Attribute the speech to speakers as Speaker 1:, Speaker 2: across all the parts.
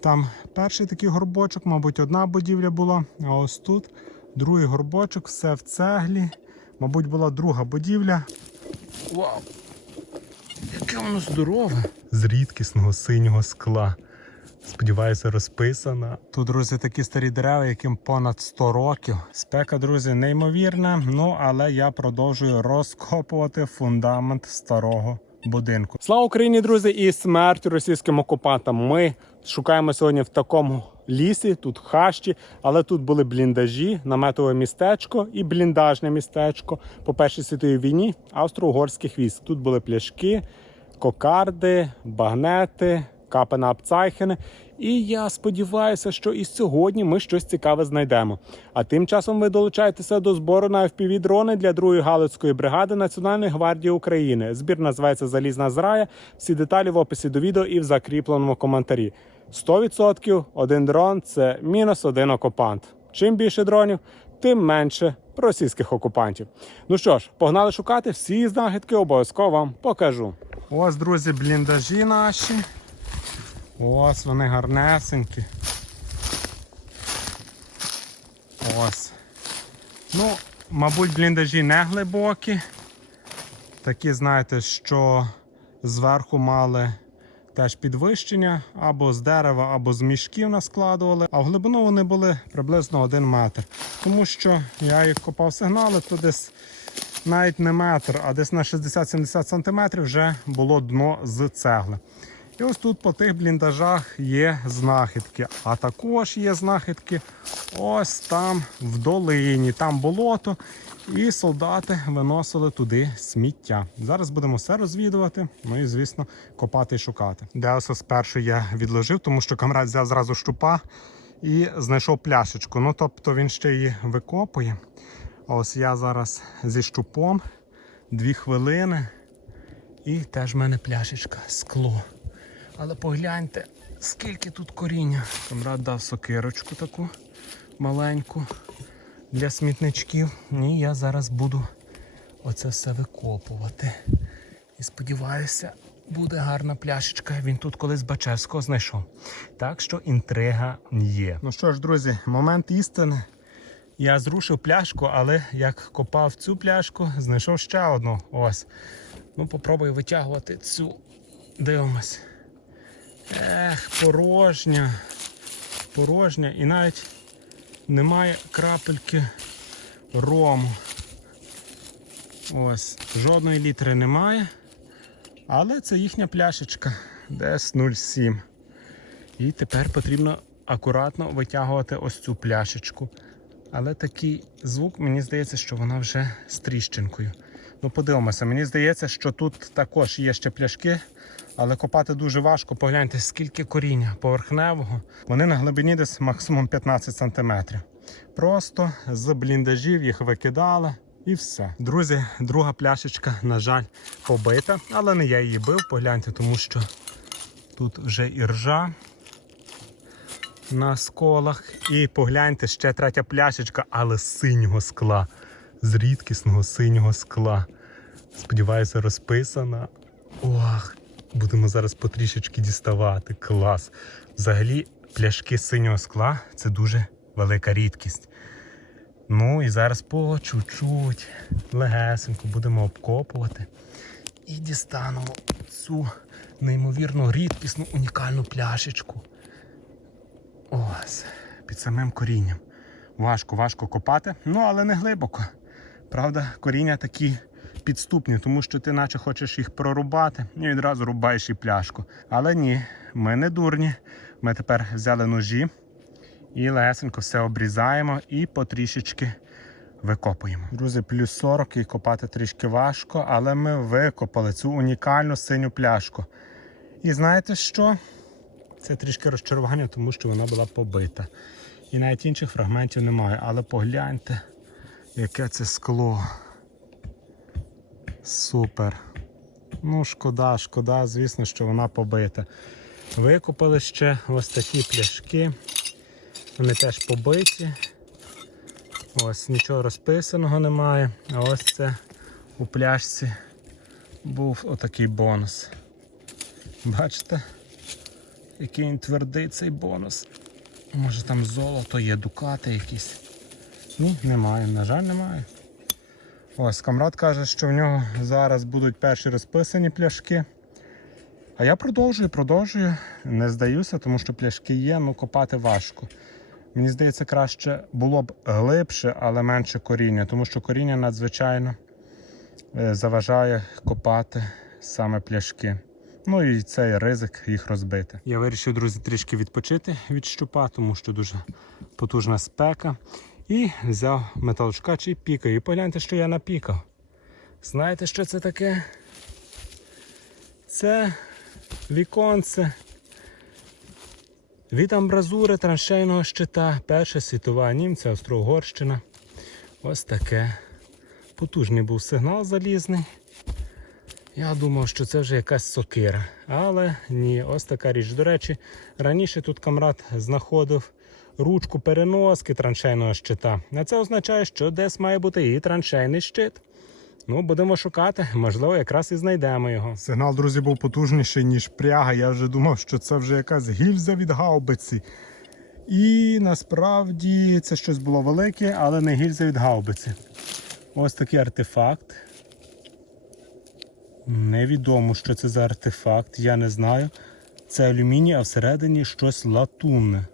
Speaker 1: Там перший такий горбочок, мабуть, одна будівля була, а ось тут другий горбочок, все в цеглі. Мабуть, була друга будівля. Вау! Яке воно здорове! З рідкісного синього скла. Сподіваюся, розписана. Тут, друзі, такі старі дерева, яким понад 100 років. Спека, друзі, неймовірна. Ну але я продовжую розкопувати фундамент старого будинку. Слава Україні, друзі, і смерть російським окупантам. Ми шукаємо сьогодні в такому лісі, тут хащі, але тут були бліндажі, наметове містечко і бліндажне містечко по першій світовій війні австро-угорських військ. Тут були пляшки, кокарди, багнети, капена Апцайхене. І я сподіваюся, що і сьогодні ми щось цікаве знайдемо. А тим часом ви долучаєтеся до збору на fpv дрони для другої галицької бригади Національної гвардії України. Збір називається Залізна зрая. Всі деталі в описі до відео і в закріпленому коментарі. 100% один дрон це мінус один окупант. Чим більше дронів, тим менше російських окупантів. Ну що ж, погнали шукати всі знахідки, обов'язково вам покажу. Ось, друзі, бліндажі наші. Ось вони гарнесенькі. Ось. Ну, мабуть, бліндажі не глибокі. Такі, знаєте, що зверху мали теж підвищення або з дерева, або з мішків наскладували, а в глибину вони були приблизно 1 метр. Тому що я їх копав сигнали, то десь навіть не метр, а десь на 60-70 см вже було дно з цегли. І ось тут по тих бліндажах є знахідки. А також є знахідки ось там в долині, там болото. І солдати виносили туди сміття. Зараз будемо все розвідувати. Ну і, звісно, копати і шукати. Деосо спершу я відложив, тому що камрад взяв зразу щупа і знайшов пляшечку. Ну тобто він ще її викопує. Ось я зараз зі щупом дві хвилини. І теж в мене пляшечка, скло. Але погляньте, скільки тут коріння. Камрад дав сокирочку таку маленьку для смітничків. І я зараз буду оце все викопувати. І сподіваюся, буде гарна пляшечка. Він тут колись Бачевського знайшов. Так що інтрига є. Ну що ж, друзі, момент істини. Я зрушив пляшку, але як копав цю пляшку, знайшов ще одну. Ось. Ну, попробую витягувати цю. Дивимось. Ех, порожня. Порожня. І навіть немає крапельки рому. Ось, жодної літри немає. Але це їхня пляшечка десь 0,7. І тепер потрібно акуратно витягувати ось цю пляшечку. Але такий звук, мені здається, що вона вже з тріщинкою. Ну, подивимося, мені здається, що тут також є ще пляшки, але копати дуже важко. Погляньте, скільки коріння поверхневого. Вони на глибині десь максимум 15 см. Просто з бліндажів їх викидали і все. Друзі, друга пляшечка, на жаль, побита, але не я її бив, погляньте, тому що тут вже і ржа на сколах. І погляньте, ще третя пляшечка, але з синього скла. З рідкісного синього скла. Сподіваюся, розписана. Ох, будемо зараз потрішечки діставати. Клас. Взагалі, пляшки синього скла це дуже велика рідкість. Ну і зараз по чуть-чуть, легесенько будемо обкопувати. І дістанемо цю неймовірно рідкісну унікальну пляшечку. Ось, під самим корінням. Важко, важко копати, ну але не глибоко. Правда, коріння такі підступні, тому що ти наче хочеш їх прорубати і відразу рубаєш і пляшку. Але ні, ми не дурні. Ми тепер взяли ножі і лесенько все обрізаємо і потрішечки викопуємо. Друзі, плюс 40 і копати трішки важко, але ми викопали цю унікальну синю пляшку. І знаєте що? Це трішки розчарування, тому що вона була побита. І навіть інших фрагментів немає. Але погляньте, яке це скло. Супер. Ну, шкода, шкода, звісно, що вона побита. Викопали ще ось такі пляшки. Вони теж побиті. Ось нічого розписаного немає. А ось це у пляшці був отакий бонус. Бачите? який він твердий цей бонус. Може там золото є, дукати якісь. Ні, немає, на жаль, немає. Ось, камрад каже, що в нього зараз будуть перші розписані пляшки. А я продовжую, продовжую, не здаюся, тому що пляшки є, ну копати важко. Мені здається, краще було б глибше, але менше коріння, тому що коріння надзвичайно е, заважає копати саме пляшки. Ну і цей ризик їх розбити. Я вирішив, друзі, трішки відпочити від щупа, тому що дуже потужна спека. І взяв металошкач і пікаю. І погляньте, що я напікав. Знаєте, що це таке? Це віконце від амбразури траншейного щита. Перша світова німця, Австро-Угорщина. Ось таке. Потужний був сигнал залізний. Я думав, що це вже якась сокира. Але ні, ось така річ. До речі, раніше тут камрад знаходив ручку переноски траншейного щита. А це означає, що десь має бути і траншейний щит. Ну, будемо шукати, можливо, якраз і знайдемо його. Сигнал, друзі, був потужніший, ніж пряга. Я вже думав, що це вже якась гільза від гаубиці. І насправді це щось було велике, але не гільза від гаубиці. Ось такий артефакт. Невідомо, що це за артефакт, я не знаю. Це алюміній, а всередині щось латунне.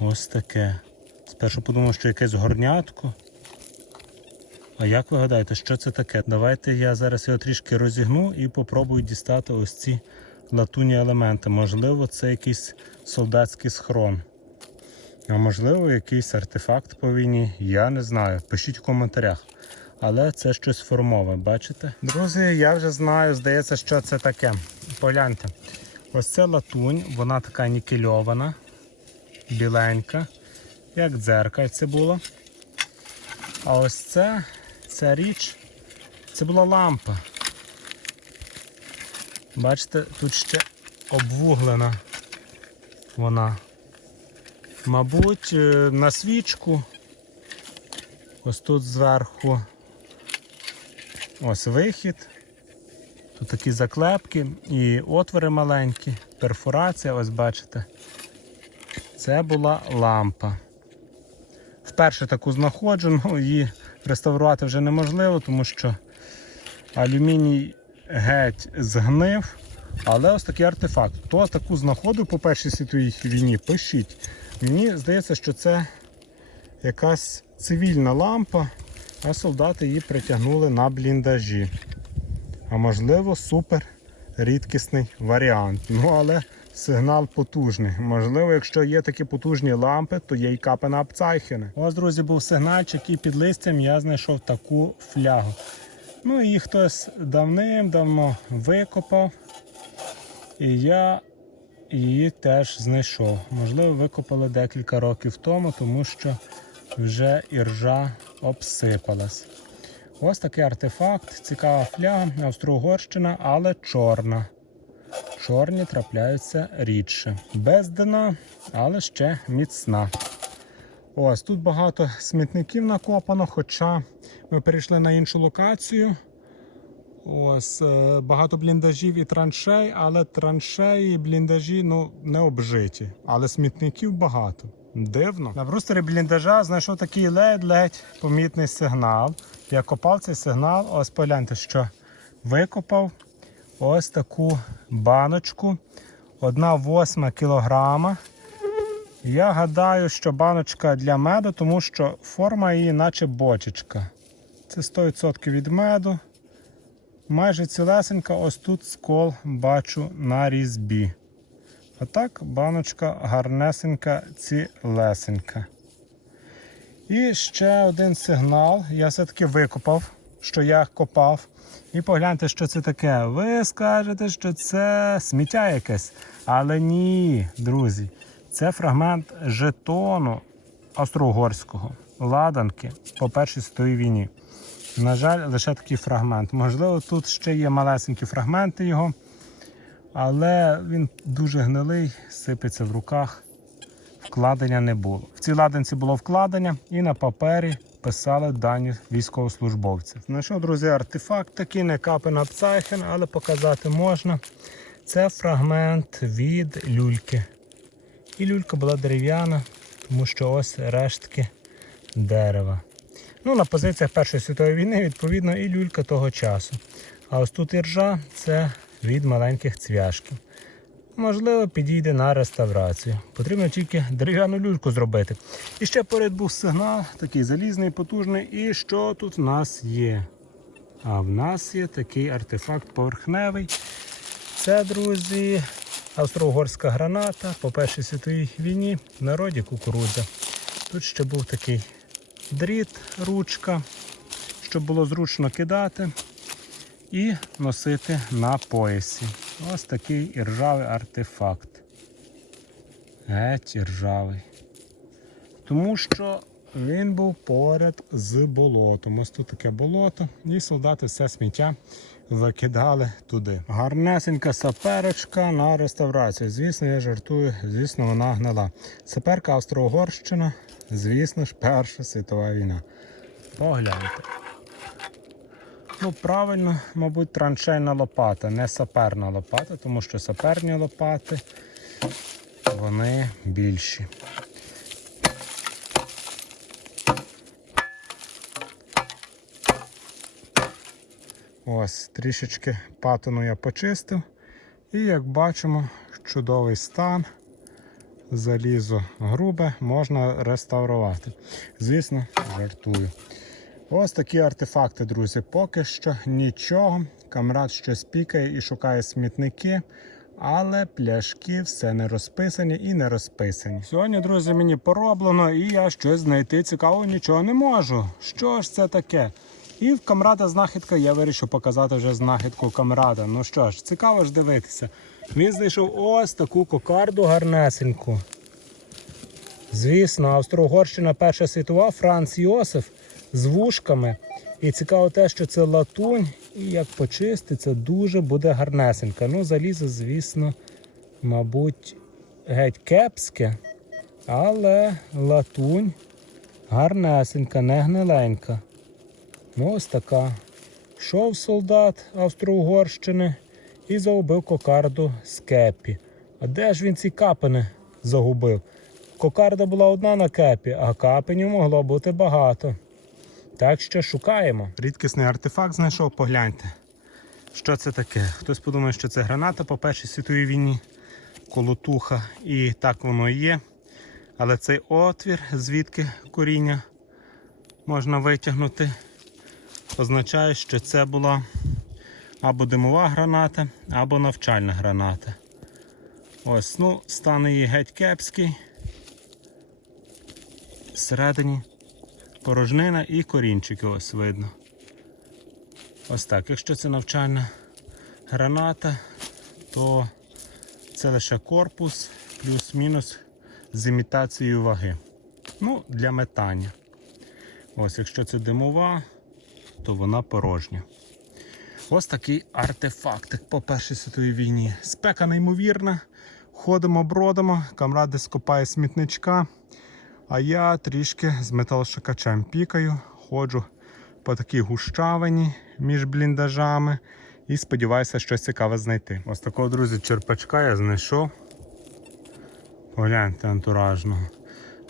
Speaker 1: Ось таке. Спершу подумав, що якесь горнятко. А як ви гадаєте, що це таке? Давайте я зараз його трішки розігну і попробую дістати ось ці латунні елементи. Можливо, це якийсь солдатський схрон. А можливо, якийсь артефакт по війні. Я не знаю. Пишіть в коментарях. Але це щось формове, бачите? Друзі, я вже знаю, здається, що це таке. Погляньте. Ось це латунь, вона така нікельована, біленька, як дзеркальце було. А ось це, ця річ, це була лампа. Бачите, тут ще обвуглена вона. Мабуть, е, на свічку. Ось тут зверху ось вихід. Тут такі заклепки і отвори маленькі, перфорація, ось бачите. Це була лампа. Вперше таку знаходжу, ну її реставрувати вже неможливо, тому що алюміній геть згнив. Але ось такий артефакт. Хто таку знаходив по Першій світовій війні, пишіть. Мені здається, що це якась цивільна лампа, а солдати її притягнули на бліндажі. А можливо, супер рідкісний варіант. Ну, але сигнал потужний. Можливо, якщо є такі потужні лампи, то є й капена Апцайхене. Ось, друзі, був сигнальчик і під листям я знайшов таку флягу. Ну, її хтось давним-давно викопав. І я її теж знайшов. Можливо, викопали декілька років тому, тому що вже іржа обсипалась. Ось такий артефакт, цікава фляга, Австро-Угорщина, але чорна. Чорні трапляються рідше. Без дна, але ще міцна. Ось тут багато смітників накопано, хоча ми перейшли на іншу локацію. Ось е, багато бліндажів і траншей, але траншеї і бліндажі ну, не обжиті. Але смітників багато. Дивно. На брустері бліндажа знайшов такий ледь-ледь помітний сигнал. Я копав цей сигнал. Ось погляньте, що викопав ось таку баночку. Одна восьма кілограма. Я гадаю, що баночка для меду, тому що форма її наче бочечка. Це 100% від меду. Майже цілесенька, ось тут скол бачу на різьбі. А так баночка гарнесенька, цілесенька. І ще один сигнал. Я все-таки викопав, що я копав. І погляньте, що це таке. Ви скажете, що це сміття якесь. Але ні, друзі, це фрагмент жетону австро-угорського, ладанки по Першій світовій війні. На жаль, лише такий фрагмент. Можливо, тут ще є малесенькі фрагменти його, але він дуже гнилий, сипеться в руках. Вкладення не було. В цій ладанці було вкладення і на папері вписали дані військовослужбовця. Знайшов, друзі, артефакт такий, не капена Пцайхен, але показати можна. Це фрагмент від люльки. І люлька була дерев'яна, тому що ось рештки дерева. Ну, на позиціях Першої світової війни, відповідно, і люлька того часу. А ось тут іржа це від маленьких цвяшків. Можливо, підійде на реставрацію. Потрібно тільки дерев'яну люльку зробити. І ще поряд був сигнал, такий залізний, потужний. І що тут в нас є? А в нас є такий артефакт поверхневий. Це, друзі, австро-угорська граната по Першій світовій війні в народі кукурудза. Тут ще був такий дріт, ручка, щоб було зручно кидати і носити на поясі. Ось такий іржавий артефакт. Геть іржавий. Тому що він був поряд з болотом. Ось тут таке болото, і солдати все сміття викидали туди. Гарнесенька саперочка на реставрацію. Звісно, я жартую, звісно, вона гнила. Саперка Австро-Угорщина, звісно ж, Перша світова війна. Погляньте. Ну, правильно, мабуть, траншейна лопата, не саперна лопата, тому що саперні лопати вони більші. Ось, трішечки патину я почистив. І як бачимо, чудовий стан. Залізо грубе, можна реставрувати. Звісно, жартую. Ось такі артефакти, друзі. Поки що нічого. Камрад щось пікає і шукає смітники, але пляшки все не розписані і не розписані. Сьогодні, друзі, мені пороблено, і я щось знайти цікаво нічого не можу. Що ж це таке? І в камрада знахідка я вирішив показати вже знахідку камрада. Ну що ж, цікаво ж дивитися. Він знайшов ось таку кокарду гарнесеньку. Звісно, Австро-Угорщина Перша світова, Франц Йосиф з вушками. І цікаво те, що це латунь, і як почистити, це дуже буде гарнесенька. Ну, залізо, звісно, мабуть, геть кепське, але латунь гарнесенька, не гниленька. Ну, ось така. Йшов солдат Австро-Угорщини і загубив кокарду з кепі. А де ж він ці капини загубив? Кокарда була одна на кепі, а капенів могло бути багато. Так що шукаємо. Рідкісний артефакт знайшов, погляньте. Що це таке? Хтось подумає, що це граната по Першій світовій війні, колотуха, і так воно і є. Але цей отвір, звідки коріння можна витягнути, означає, що це була або димова граната, або навчальна граната. Ось, ну, стан її геть кепський. Всередині порожнина і корінчики ось видно. Ось так. Якщо це навчальна граната, то це лише корпус плюс-мінус з імітацією ваги. Ну, для метання. Ось, якщо це димова, то вона порожня. Ось такий артефактик по Першій світовій війні. Спека неймовірна. Ходимо, бродимо, камради скопає смітничка. А я трішки з металошукачем пікаю, ходжу по такій гущавині між бліндажами і сподіваюся щось цікаве знайти. Ось такого, друзі, черпачка я знайшов. Погляньте антуражного.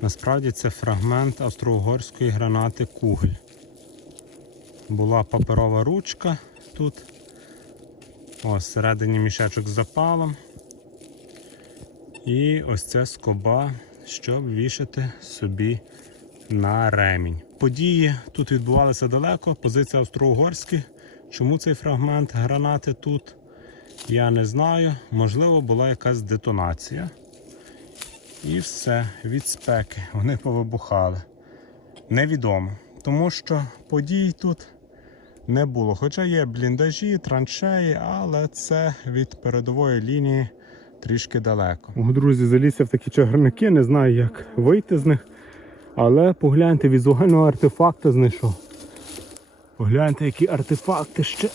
Speaker 1: Насправді це фрагмент австро-угорської гранати Кугль. Була паперова ручка тут. Ось всередині мішечок з запалом. І ось це скоба, щоб вішати собі на ремінь. Події тут відбувалися далеко, позиція австро-угорська. Чому цей фрагмент гранати тут? Я не знаю. Можливо, була якась детонація. І все, від спеки вони повибухали. Невідомо. Тому що подій тут не було. Хоча є бліндажі, траншеї, але це від передової лінії трішки далеко. О, друзі, залізся в такі чагарники, не знаю, як вийти з них. Але погляньте, візуального артефакта знайшов. Погляньте, які артефакти ще.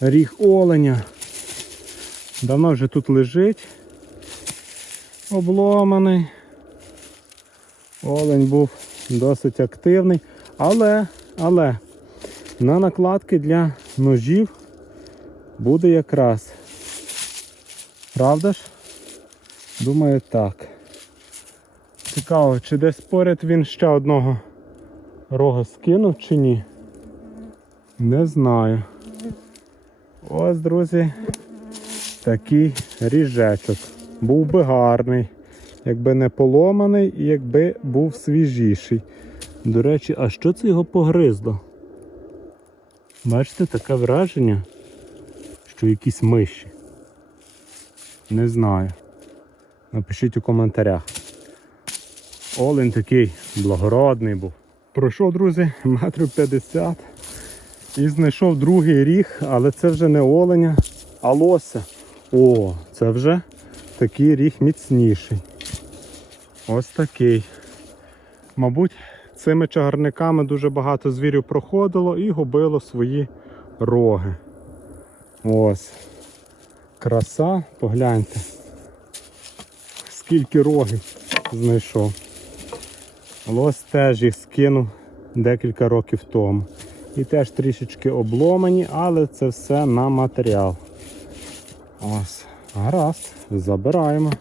Speaker 1: Ріг оленя. Давно вже тут лежить. Обломаний. Олень був досить активний. Але, але на накладки для ножів буде якраз. Правда ж? Думаю, так. Цікаво, чи десь поряд він ще одного рога скинув чи ні. Не знаю. Ось, друзі, такий ріжечок. Був би гарний, якби не поломаний і якби був свіжіший. До речі, а що це його погризло? Бачите, таке враження, що якісь миші. Не знаю. Напишіть у коментарях. Олень такий благородний був. Пройшов, друзі, метрів 50 і знайшов другий ріг, але це вже не оленя, а лося. О, це вже такий ріг міцніший. Ось такий. Мабуть, цими чагарниками дуже багато звірів проходило і губило свої роги. Ось. Краса, погляньте. Скільки рогів знайшов. Лось теж їх скинув декілька років тому. І теж трішечки обломані, але це все на матеріал. Ось, гаразд, забираємо.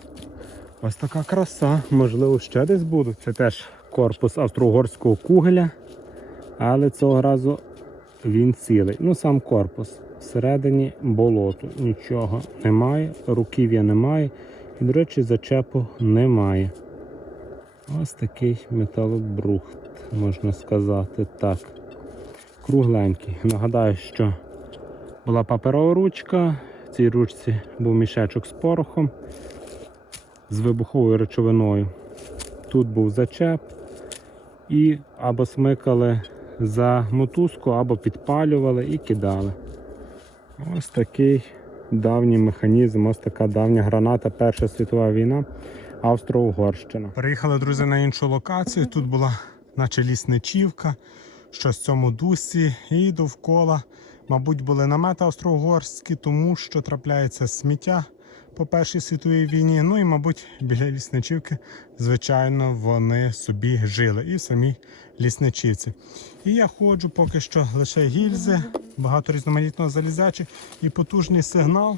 Speaker 1: Ось така краса. Можливо, ще десь будуть. Це теж корпус австро-угорського кугеля. Але цього разу він цілий. Ну, сам корпус. Всередині болото. Нічого немає, руків'я немає. І, до речі, зачепу немає. Ось такий металобрухт, можна сказати так. Кругленький. Нагадаю, що була паперова ручка, в цій ручці був мішечок з порохом, з вибуховою речовиною. Тут був зачеп і або смикали за мотузку, або підпалювали і кидали. Ось такий давній механізм, ось така давня граната Перша світова війна. Австро-Угорщина. Приїхали, друзі, на іншу локацію. Тут була наче лісничівка, щось в цьому дусі, і довкола, мабуть, були намети австро-угорські, тому що трапляється сміття по Першій світовій війні. Ну і, мабуть, біля лісничівки, звичайно, вони собі жили і в самій лісничівці. І я ходжу поки що лише гільзи, багато різноманітного залізячі і потужний сигнал.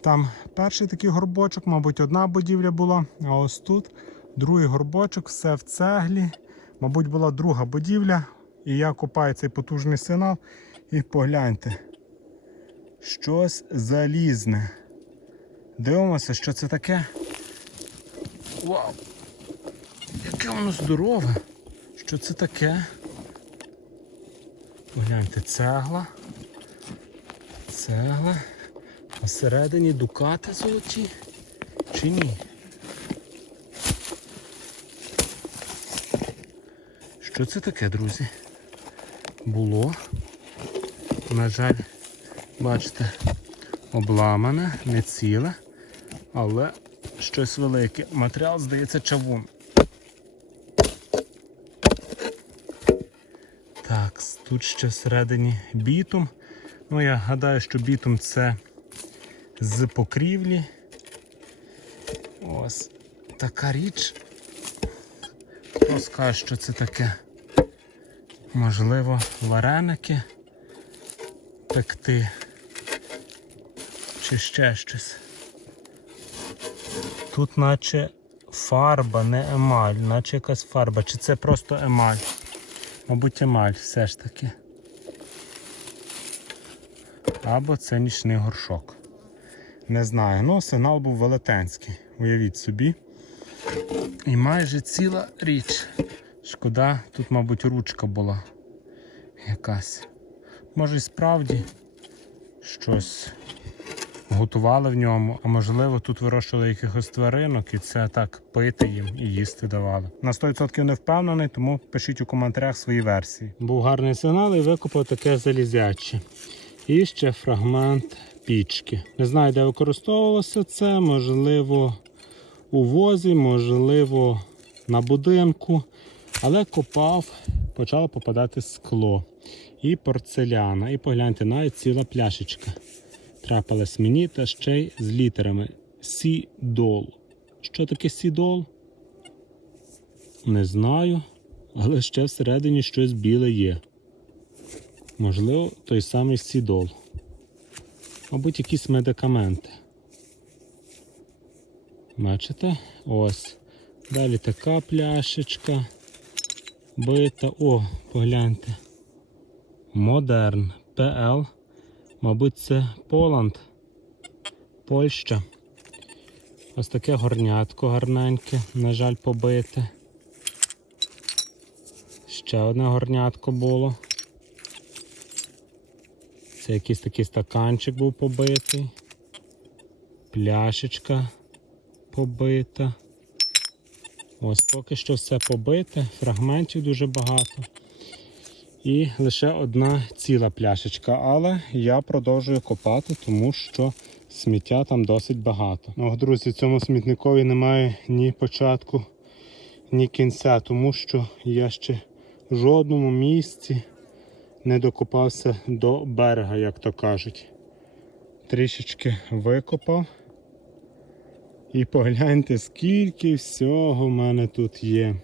Speaker 1: Там перший такий горбочок, мабуть, одна будівля була, а ось тут другий горбочок, все в цеглі. Мабуть, була друга будівля. І я копаю цей потужний сигнал. І погляньте. Щось залізне. Дивимося, що це таке. Вау! Яке воно здорове! Що це таке? Погляньте, цегла. Цегла. А всередині дукати золоті чи ні? Що це таке, друзі? Було. На жаль, бачите, обламане, не ціле, але щось велике. Матеріал, здається, чавун. Так, тут ще всередині бітум. Ну, я гадаю, що бітум це з покрівлі. Ось така річ. Хто скаже, що це таке? Можливо, вареники пекти чи ще щось. Тут наче фарба, не емаль, наче якась фарба. Чи це просто емаль? Мабуть, емаль все ж таки. Або це нічний горшок. Не знаю, ну сигнал був велетенський, уявіть собі. І майже ціла річ. Шкода, тут, мабуть, ручка була якась. Може і справді щось готували в ньому, а можливо тут вирощували якихось тваринок і це так пити їм і їсти давали. На 100% не впевнений, тому пишіть у коментарях свої версії. Був гарний сигнал і викопав таке залізяче. І ще фрагмент пічки. Не знаю, де використовувалося це, можливо, у возі, можливо, на будинку. Але копав, почало попадати скло і порцеляна. І погляньте, навіть ціла пляшечка. Трапилась мені та ще й з літерами Сідол. Що таке сідол? Не знаю. але ще всередині щось біле є. Можливо, той самий сідол. Мабуть, якісь медикаменти. Бачите? Ось. Далі така пляшечка. Бита. О, погляньте. Модерн ПЛ. Мабуть, це Поланд. Польща. Ось таке горнятко гарненьке, на жаль, побите. Ще одне горнятко було. Це якийсь такий стаканчик був побитий. Пляшечка побита. Ось поки що все побите, фрагментів дуже багато. І лише одна ціла пляшечка. Але я продовжую копати, тому що сміття там досить багато. Ну, друзі, цьому смітникові немає ні початку, ні кінця, тому що я ще в жодному місці не докопався до берега, як то кажуть. Трішечки викопав. І погляньте, скільки всього в мене тут є.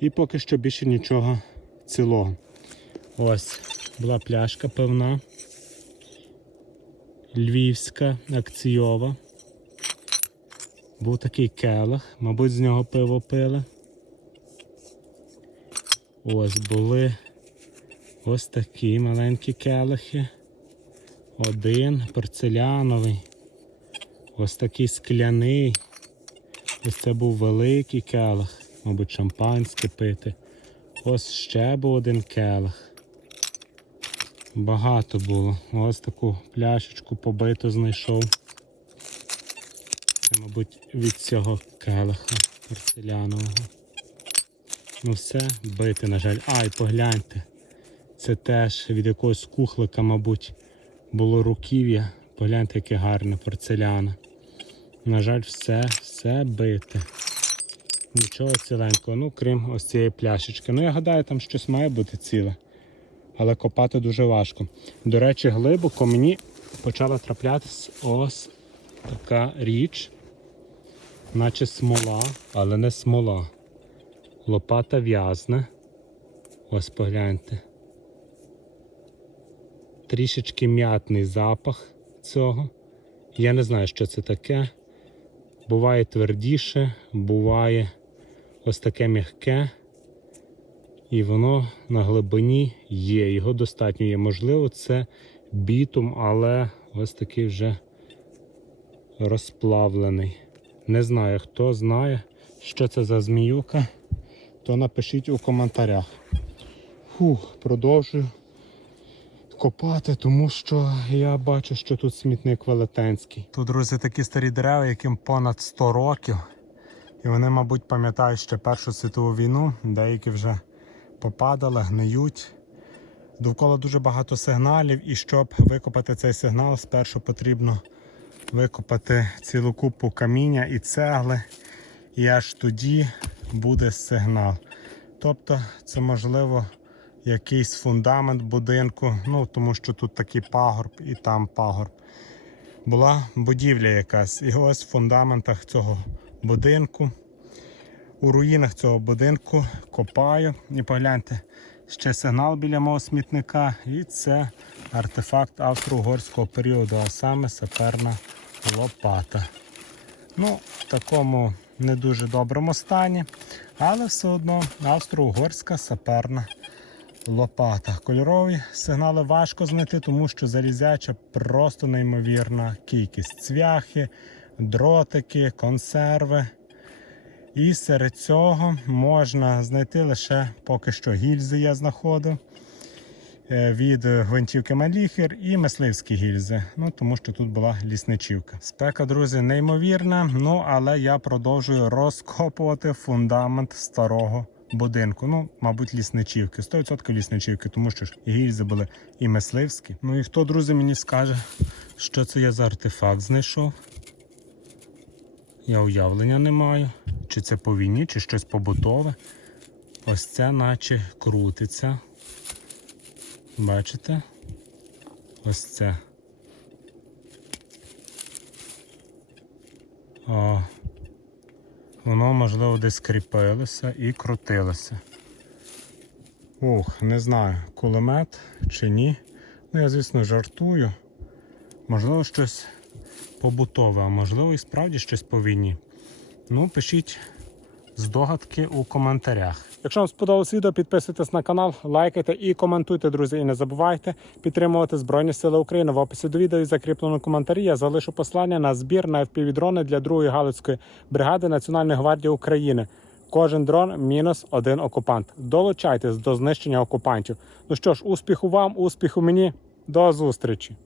Speaker 1: І поки що більше нічого цілого. Ось була пляшка певна. Львівська, акційова. Був такий келих, мабуть, з нього пиво пили. Ось були ось такі маленькі келихи. Один порцеляновий. Ось такий скляний. Ось це був великий келих, мабуть, шампанське пити. Ось ще був один келих. Багато було. Ось таку пляшечку побиту знайшов. Це, мабуть, від цього келиха порцелянового. Ну все, бити, на жаль. Ай, погляньте. Це теж від якогось кухлика, мабуть, було руків'я. Погляньте, яке гарне порцеляна. На жаль, все, все бите. Нічого ціленького, ну крім ось цієї пляшечки. Ну, я гадаю, там щось має бути ціле. Але копати дуже важко. До речі, глибоко мені почала траплятись ось така річ, наче смола, але не смола. Лопата в'язне. Ось погляньте. Трішечки м'ятний запах цього. Я не знаю, що це таке. Буває твердіше, буває ось таке м'яке. І воно на глибині є. Його достатньо є. Можливо, це бітум, але ось такий вже розплавлений. Не знаю, хто знає, що це за зміюка, то напишіть у коментарях. Фух, продовжую копати, тому що я бачу, що тут смітник велетенський. Тут, друзі, такі старі дерева, яким понад 100 років. І вони, мабуть, пам'ятають ще Першу світову війну, деякі вже попадали, гниють. Довкола дуже багато сигналів, і щоб викопати цей сигнал, спершу потрібно викопати цілу купу каміння і цегли, і аж тоді буде сигнал. Тобто це можливо якийсь фундамент будинку, ну тому що тут такий пагорб і там пагорб. Була будівля якась. І ось в фундаментах цього будинку. У руїнах цього будинку копаю. І погляньте, ще сигнал біля мого смітника. І це артефакт австро-угорського періоду, а саме саперна лопата. Ну, в такому не дуже доброму стані, але все одно австро-угорська саперна лопата. Кольорові сигнали важко знайти, тому що залізяча просто неймовірна кількість. Цвяхи, дротики, консерви. І серед цього можна знайти лише поки що гільзи я знаходив е, від гвинтівки Маліхер і мисливські гільзи. Ну тому що тут була лісничівка. Спека, друзі, неймовірна. Ну але я продовжую розкопувати фундамент старого будинку. Ну, мабуть, лісничівки. 100% лісничівки, тому що ж гільзи були і мисливські. Ну і хто, друзі, мені скаже, що це я за артефакт знайшов? Я уявлення не маю. Чи це по війні, чи щось побутове. Ось це наче крутиться. Бачите? Ось це. О. Воно, можливо, десь кріпилося і крутилося. Ох, не знаю, кулемет чи ні. Ну, я, звісно, жартую. Можливо, щось побутове, а можливо і справді щось по війні. Ну, пишіть здогадки у коментарях. Якщо вам сподобалось відео, підписуйтесь на канал, лайкайте і коментуйте, друзі. І не забувайте підтримувати Збройні Сили України. В описі до відео і закріпленому коментарі я залишу послання на збір на FPV-дрони для 2-ї Галицької бригади Національної гвардії України. Кожен дрон мінус один окупант. Долучайтесь до знищення окупантів. Ну що ж, успіху вам, успіху мені. До зустрічі!